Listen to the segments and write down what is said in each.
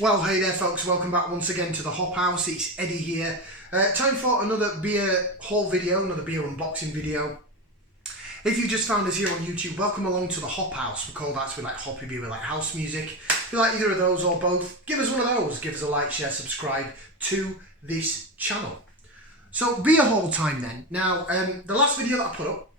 Well, hey there folks, welcome back once again to the Hop House. It's Eddie here. Time for another beer haul video, another beer unboxing video. If you just found us here on YouTube, welcome along to the Hop House. We call that, we like hoppy beer, we like house music. If you like either of those or both, give us one of those. Give us a like, share, subscribe to this channel. So, beer haul time then. Now, the last video that I put up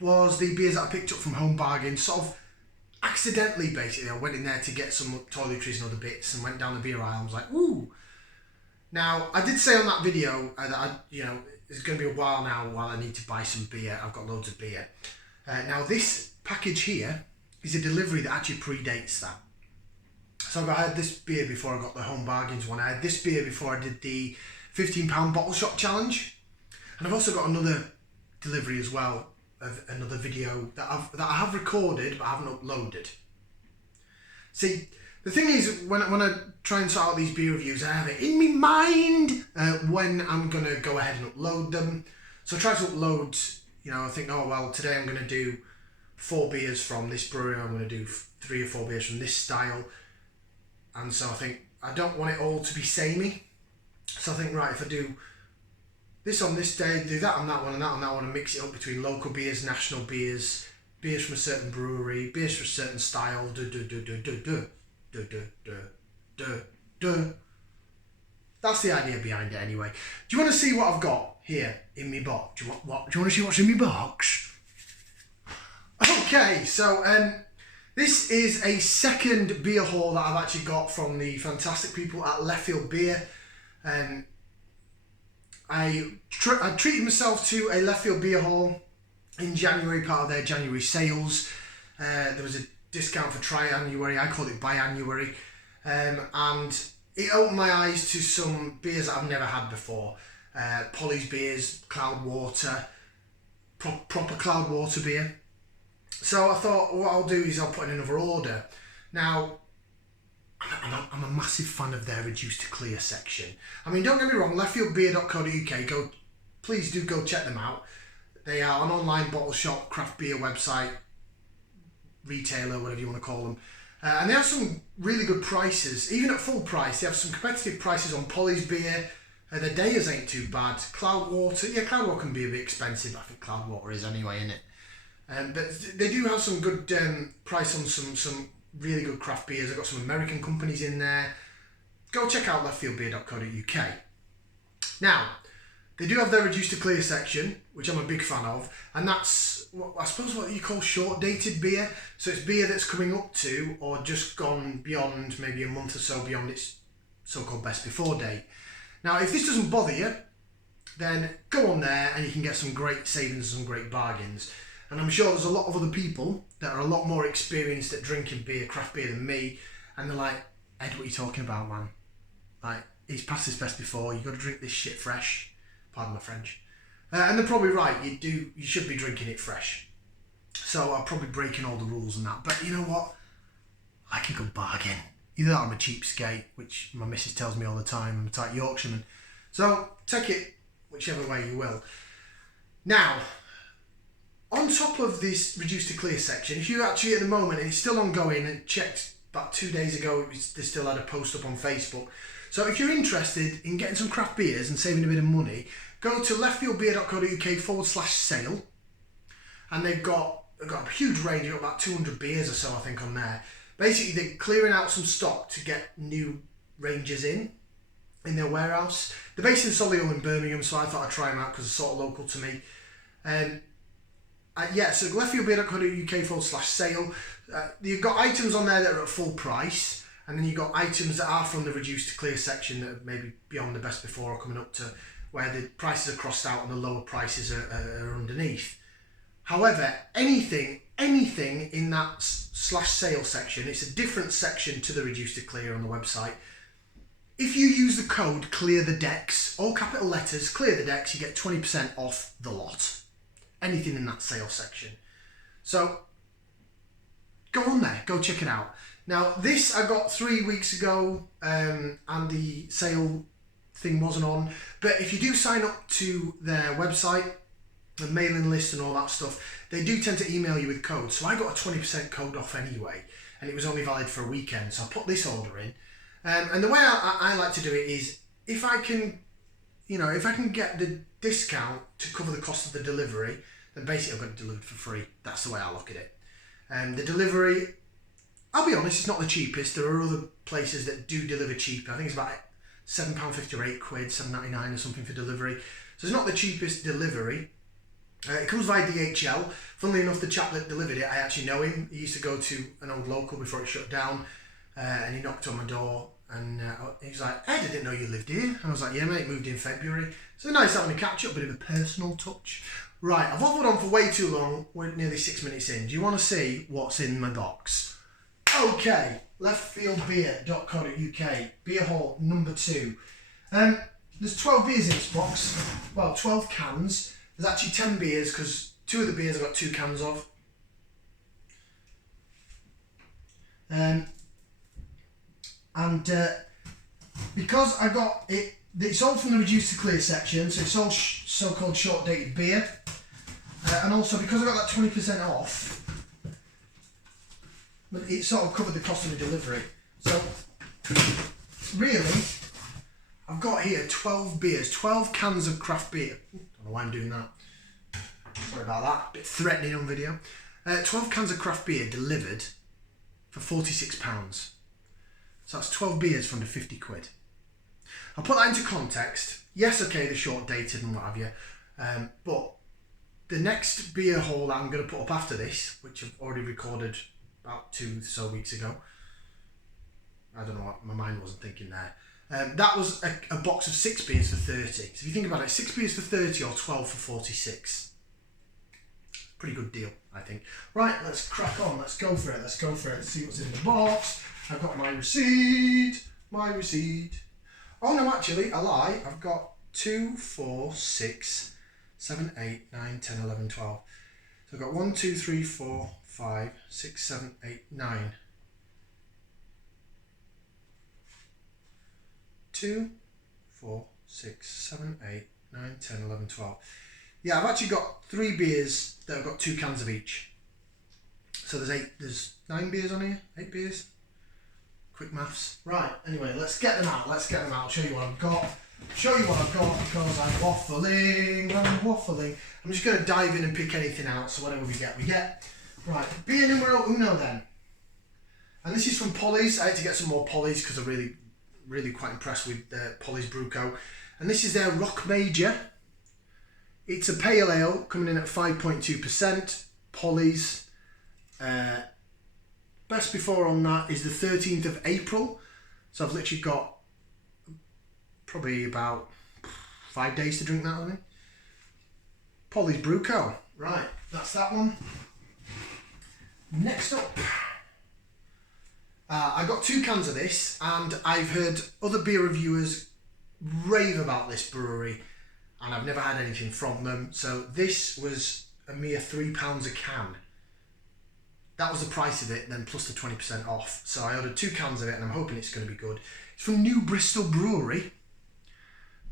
was the beers that I picked up from Home Bargains, sort of accidentally, basically. I went in there to get some toiletries and other bits and went down the beer aisle and was like, ooh. Now, I did say on that video that it's going to be a while now while I need to buy some beer. I've got loads of beer. Now, this package here is a delivery that actually predates that. So I had this beer before I got the Home Bargains one. I had this beer before I did the £15 bottle shop challenge. And I've also got another delivery as well of another video that I have recorded but I haven't uploaded. See, the thing is, when I try and sort out these beer reviews, I have it in my mind when I'm going to go ahead and upload them. So I try to upload, I think, oh well, today I'm going to do 4 beers from this brewery, I'm going to do 3 or 4 beers from this style. And so I think, I don't want it all to be samey. So I think, right, if I do this on this day, do that on that one and that on that one, and mix it up between local beers, national beers, beers from a certain brewery, beers from a certain style, That's the idea behind it anyway. Do you want to see what I've got here in my box? Do you want to see what's in my box? Okay, so this is a second beer haul that I've actually got from the fantastic people at Leftfield Beer. I treated myself to a Leftfield Beer haul in January, part of their January sales. There was a discount for Triannuary, I called it Biannuary, and it opened my eyes to some beers that I've never had before. Polly's beers, Cloudwater, proper Cloudwater beer. So I thought what I'll do is I'll put in another order. Now, I'm a massive fan of their reduced to clear section. I mean, don't get me wrong, leftfieldbeer.co.uk, please do go check them out. They are an online bottle shop, craft beer website, retailer, whatever you want to call them. And they have some really good prices, even at full price. They have some competitive prices on Polly's beer. Their Deya's ain't too bad. Cloudwater, yeah, Cloudwater can be a bit expensive. I think Cloudwater is anyway, isn't it? But they do have some good price on some really good craft beers. I've got some American companies in there. Go check out leftfieldbeer.co.uk. Now, they do have their reduced to clear section, which I'm a big fan of, and that's, I suppose, what you call short-dated beer. So it's beer that's coming up to, or just gone beyond, maybe a month or so beyond its so-called best before date. Now, if this doesn't bother you, then go on there and you can get some great savings and some great bargains. And I'm sure there's a lot of other people that are a lot more experienced at drinking beer, craft beer, than me, and they're like, Ed, what are you talking about, man? Like, he's past his best before, you've got to drink this shit fresh. Pardon my French. And they're probably right, you should be drinking it fresh. So I'm probably breaking all the rules and that, but you know what? I like a good bargain. Either that or I'm a cheapskate, which my missus tells me all the time, I'm a tight Yorkshireman. So take it whichever way you will. Now, on top of this reduced to clear section, if you actually at the moment, and it's still ongoing, and checked about 2 days ago, they still had a post up on Facebook. So if you're interested in getting some craft beers and saving a bit of money, go to leftfieldbeer.co.uk/sale, and they've got a huge range, you've got about 200 beers or so I think on there. Basically they're clearing out some stock to get new ranges in their warehouse. They're based in Solihull in Birmingham, so I thought I'd try them out because they're sort of local to me. So leftfieldbeer.co.uk/sale. You've got items on there that are at full price, and then you've got items that are from the reduced to clear section that are maybe beyond the best before or coming up to where the prices are crossed out and the lower prices are underneath. However, anything in that /sale section, it's a different section to the reduced to clear on the website. If you use the code CLEARTHEDECKS, all capital letters, CLEARTHEDECKS, you get 20% off the lot. Anything in that sale section. So go on there, go check it out. Now this I got 3 weeks ago, and the sale thing wasn't on, but if you do sign up to their website, the mailing list and all that stuff, they do tend to email you with codes. So I got a 20% code off anyway, and it was only valid for a weekend. So I put this order in, And the way I like to do it is, if I can, if I can get the discount to cover the cost of the delivery, then basically I've got it delivered for free. That's the way I look at it. The delivery, I'll be honest, it's not the cheapest. There are other places that do deliver cheaper. I think it's about £7.50 or £8, £7.99 or something for delivery. So it's not the cheapest delivery. It comes via DHL. Funnily enough, the chap that delivered it, I actually know him. He used to go to an old local before it shut down, and he knocked on my door, and he was like, "Ed, I didn't know you lived here." And I was like, "Yeah, mate, moved in February." So nice having a catch up, bit of a personal touch. Right, I've waffled on for way too long. We're nearly 6 minutes in. Do you want to see what's in my box? Okay, leftfieldbeer.co.uk, beer hall number 2. There's 12 beers in this box. Well, 12 cans. There's actually 10 beers because 2 of the beers I've got 2 cans of. Because I got it, it's all from the reduced to clear section, so it's all so-called short-dated beer. And also because I got that 20% off, it sort of covered the cost of the delivery. So really, I've got here 12 beers, 12 cans of craft beer. Don't know why I'm doing that. Sorry about that. A bit threatening on video. 12 cans of craft beer delivered for £46. So that's 12 beers for under 50 quid. I'll put that into context. Yes, okay, they're short dated and what have you. But the next beer haul that I'm going to put up after this, which I've already recorded about 2 so weeks ago. I don't know what, my mind wasn't thinking there. That was a box of 6 beers for 30. So if you think about it, 6 beers for 30 or 12 for 46. Pretty good deal, I think. Right, let's crack on. Let's go for it. Let's see what's in the box. I've got my receipt. Oh no, actually, I lie. I've got 2, 4, 6, 7, 8, 9, 10, 11, 12. So I've got 1, 2, 3, 4, 5, 6, 7, 8, 9. 2, 4, 6, 7, 8, 9, 10, 11, 12. Yeah, I've actually got 3 beers that have got 2 cans of each. So there's 9 beers on here, 8 beers. Quick maths. Right, anyway, let's get them out. I'll show you what I've got. Because I'm waffling. I'm just going to dive in and pick anything out, so whatever we get. Right, beer numero uno then. And this is from Polly's. I had to get some more Polly's because I'm really quite impressed with Polly's Brew Co. And this is their Rock Major. It's a pale ale coming in at 5.2%. Polly's. Best before on that is the 13th of April. So I've literally got probably about 5 days to drink that, I think. Polly's Brew Co. Right, that's that one. Next up, I got 2 cans of this, and I've heard other beer reviewers rave about this brewery, and I've never had anything from them. So this was a mere £3 a can. That was the price of it, then plus the 20% off. So I ordered 2 cans of it, and I'm hoping it's going to be good. It's from New Bristol Brewery.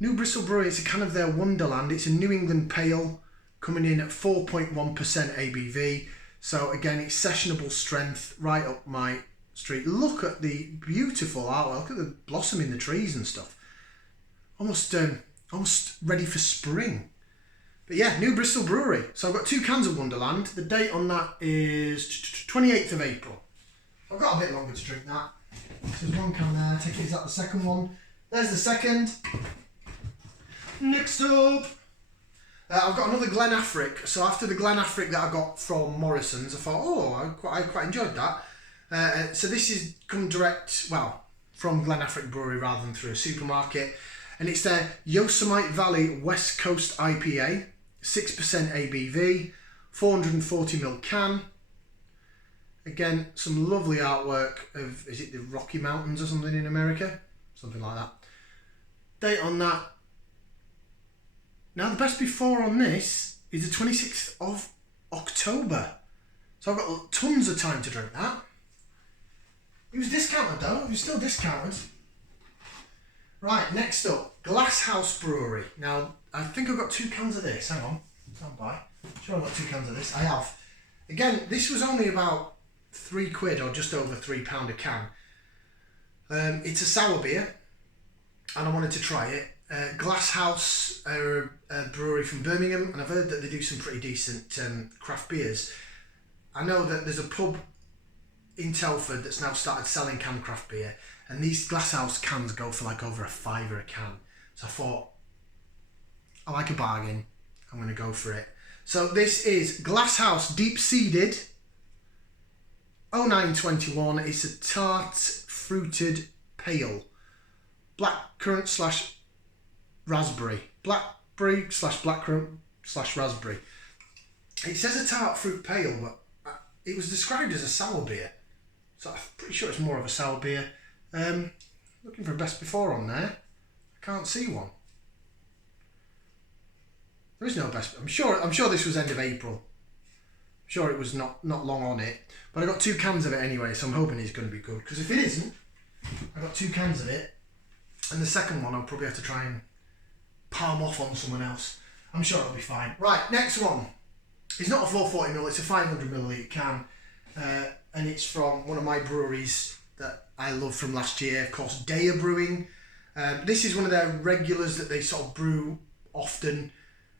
New Bristol Brewery, it's a can of their Wonderland. It's a New England pale, coming in at 4.1% ABV. So again, it's sessionable strength, right up my street. Look at the beautiful artwork. Look at the blossom in the trees and stuff. Almost ready for spring. But yeah, New Bristol Brewery. So I've got 2 cans of Wonderland. The date on that is 28th of April. I've got a bit longer to drink that. So there's 1 can there. Take it, is that the second one? There's the second. Next up, I've got another Glen Affric. So after the Glen Affric that I got from Morrison's, I thought, I quite enjoyed that. So this is come direct, from Glen Affric Brewery rather than through a supermarket. And it's their Yosemite Valley West Coast IPA. 6% ABV, 440ml can. Again, some lovely artwork of, is it the Rocky Mountains or something in America? Something like that. Date on that. Now the best before on this is the 26th of October. So I've got tons of time to drink that. It was discounted though, it was still discounted. Right, next up, Glasshouse Brewery. Now, I think I've got 2 cans of this. Hang on, stand by. I'm sure I've got 2 cans of this. I have. Again, this was only about £3 or just over £3 a can. It's a sour beer, and I wanted to try it. Glasshouse are a brewery from Birmingham, and I've heard that they do some pretty decent craft beers. I know that there's a pub in Telford that's now started selling canned craft beer, and these Glasshouse cans go for like over £5 a can. So I thought, I like a bargain, I'm going to go for it. So this is Glasshouse Deep Seeded 0921. It's a tart fruited pale. Blackcurrant / raspberry. Blackberry / blackcurrant / raspberry. It says a tart fruit pale, but it was described as a sour beer. So I'm pretty sure it's more of a sour beer. Looking for a best before on there. I can't see one. There is no best. I'm sure this was end of April. I'm sure it was not long on it. But I got 2 cans of it anyway, so I'm hoping it's going to be good. Because if it isn't, I got 2 cans of it, and the second one I'll probably have to try and palm off on someone else. I'm sure it'll be fine. Right, next one. It's not a 440ml, it's a 500ml can. And it's from one of my breweries that I love from last year, of course, Deya Brewing. This is one of their regulars that they sort of brew often.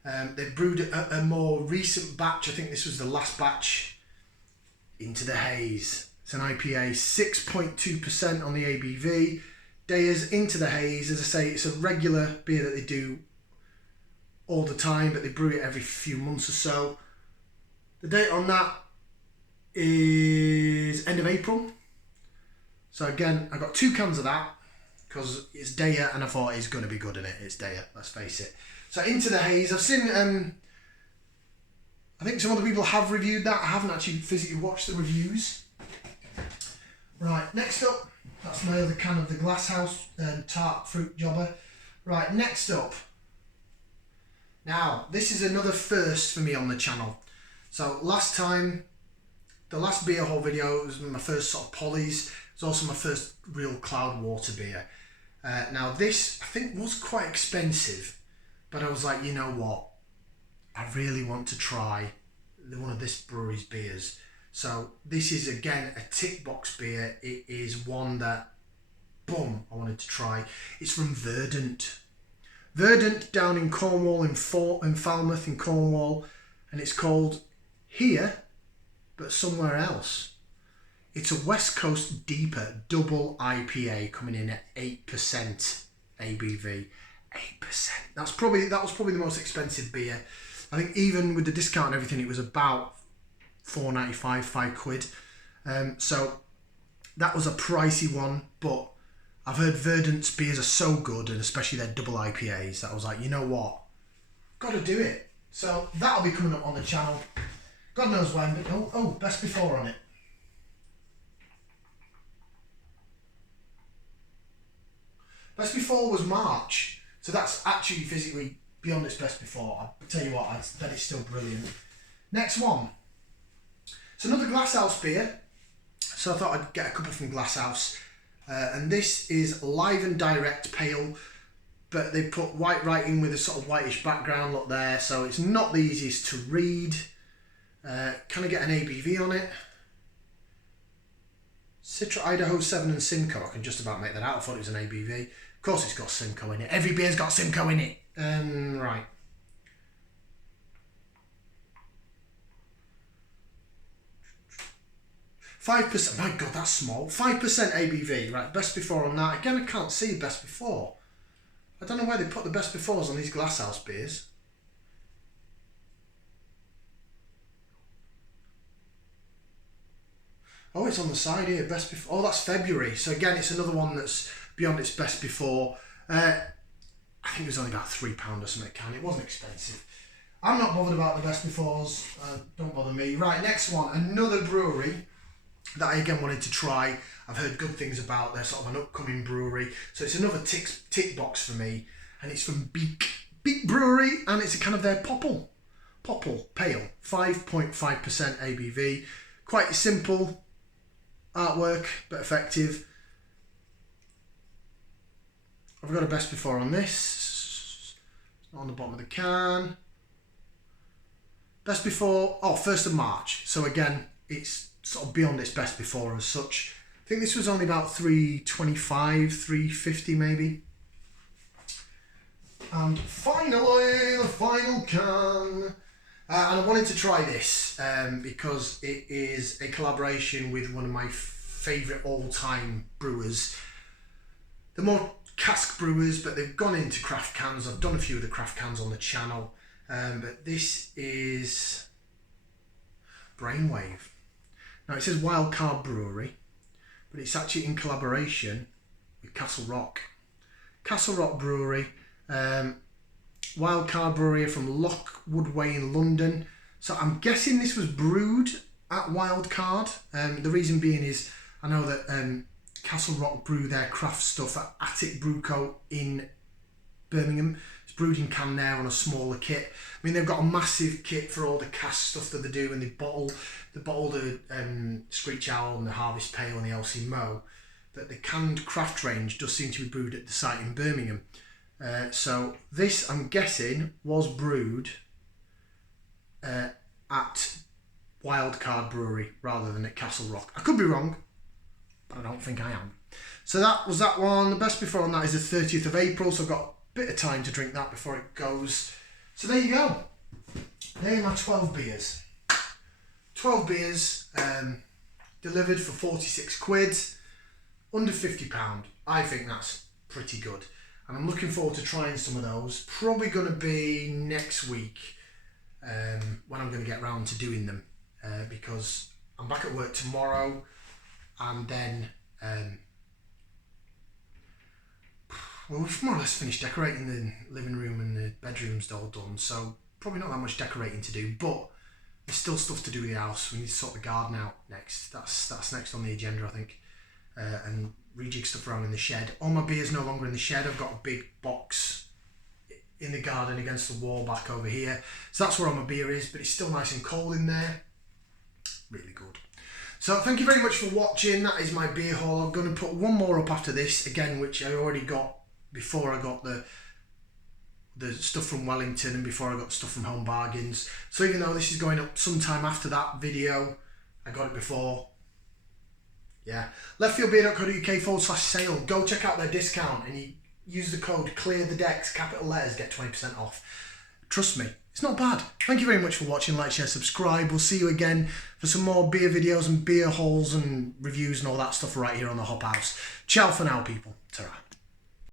They brewed a more recent batch. I think this was the last batch. Into the Haze. It's an IPA, 6.2% on the ABV. Deya's Into the Haze. As I say, it's a regular beer that they do all the time, but they brew it every few months or so. The date on that is end of April. So again, I got 2 cans of that because it's Deya, and I thought it's going to be good in it. It's Deya, let's face it. So Into the Haze, I've seen, I think some other people have reviewed that. I haven't actually physically watched the reviews. Right, next up, that's my other can of the Glasshouse tart fruit jobber. Right, next up. Now, this is another first for me on the channel. So last time, the last beer haul video was my first sort of Polly's. It's also my first real Cloudwater beer. Now this, I think, was quite expensive. But I was like, you know what? I really want to try one of this brewery's beers. So this is, again, a tick box beer. It is one that, boom, I wanted to try. It's from Verdant. Verdant down in Cornwall, in Falmouth in Cornwall. And it's called Here, but Somewhere Else. It's a West Coast Deeper double IPA coming in at 8% ABV. 8%. That was probably the most expensive beer. I think even with the discount and everything, it was about £4.95, £5. So that was a pricey one, but I've heard Verdant's beers are so good, and especially their double IPAs, that I was like, you know what? Got to do it. So that'll be coming up on the channel. God knows when, but oh, best before on it. Best before was March. So that's actually physically beyond its best before. I'll tell you what, that is still brilliant. Next one. It's another Glasshouse beer. So I thought I'd get a couple from Glasshouse. And this is Live and Direct Pale. But they put white writing with a sort of whitish background look there. So it's not the easiest to read. Can I get an ABV on it? Citra, Idaho 7 and Simcoe. I can just about make that out. I thought it was an ABV. Of course it's got Simcoe in it. Every beer's got Simcoe in it. Right. %. My God, that's small. 5% ABV. Right, best before on that. Again, I can't see best before. I don't know where they put the best befores on these Glasshouse beers. Oh, it's on the side here. Best before. Oh, that's February. So again, it's another one that's beyond its best before. I think it was only about £3 or something a can. It wasn't expensive. I'm not bothered about the best befores. Don't bother me. Right, next one. Another brewery that I again wanted to try. I've heard good things about. They're sort of an upcoming brewery. So it's another tick box for me. And it's from Beak. Beak Brewery. And it's a can of their Popple. Popple Pale. 5.5% ABV. Quite simple artwork, but effective. I've got a best before on this. It's not on the bottom of the can. Best before, 1st of March. So again, it's sort of beyond its best before as such. I think this was only about $3.25, $3.50 maybe. And finally, the final can. And I wanted to try this because it is a collaboration with one of my favourite all-time brewers. They're more cask brewers, but they've gone into craft cans. I've done a few of the craft cans on the channel. But this is Brainwave. Now it says Wildcard Brewery, but it's actually in collaboration with Castle Rock. Castle Rock Brewery. Wildcard Brewery from Lockwood Way in London. So I'm guessing this was brewed at Wildcard. The reason being is I know that Castle Rock brew their craft stuff at Attic Brew Co in Birmingham. It's brewed in can there on a smaller kit. I mean, they've got a massive kit for all the cask stuff that they do, and they bottle the Screech Owl and the Harvest Pale and the LC Mo. That the canned craft range does seem to be brewed at the site in Birmingham. So this, I'm guessing, was brewed at Wildcard Brewery rather than at Castle Rock. I could be wrong, but I don't think I am. So that was that one. The best before on that is the 30th of April, so I've got a bit of time to drink that before it goes. So there you go. There are my 12 beers. 12 beers delivered for 46 quid, under £50. I think that's pretty good. And I'm looking forward to trying some of those. Probably going to be next week when I'm going to get round to doing them because I'm back at work tomorrow, and then well, we've more or less finished decorating the living room and the bedroom's all done, so probably not that much decorating to do, but there's still stuff to do with the house. We need to sort the garden out next. That's next on the agenda, I think. And rejig stuff around in the shed. All my beer's no longer in the shed. I've got a big box in the garden against the wall back over here. So that's where all my beer is, but it's still nice and cold in there. Really good. So thank you very much for watching. That is my beer haul. I'm going to put one more up after this, again, which I already got before I got the stuff from Wellington and before I got stuff from Home Bargains. So even though this is going up sometime after that video, I got it before. Yeah, leftfieldbeer.co.uk/sale. Go check out their discount and you use the code CLEARTHEDECKS, capital letters, get 20% off. Trust me, it's not bad. Thank you very much for watching. Like, share, subscribe. We'll see you again for some more beer videos and beer hauls and reviews and all that stuff right here on the Hop House. Ciao for now, people. Ta-ra.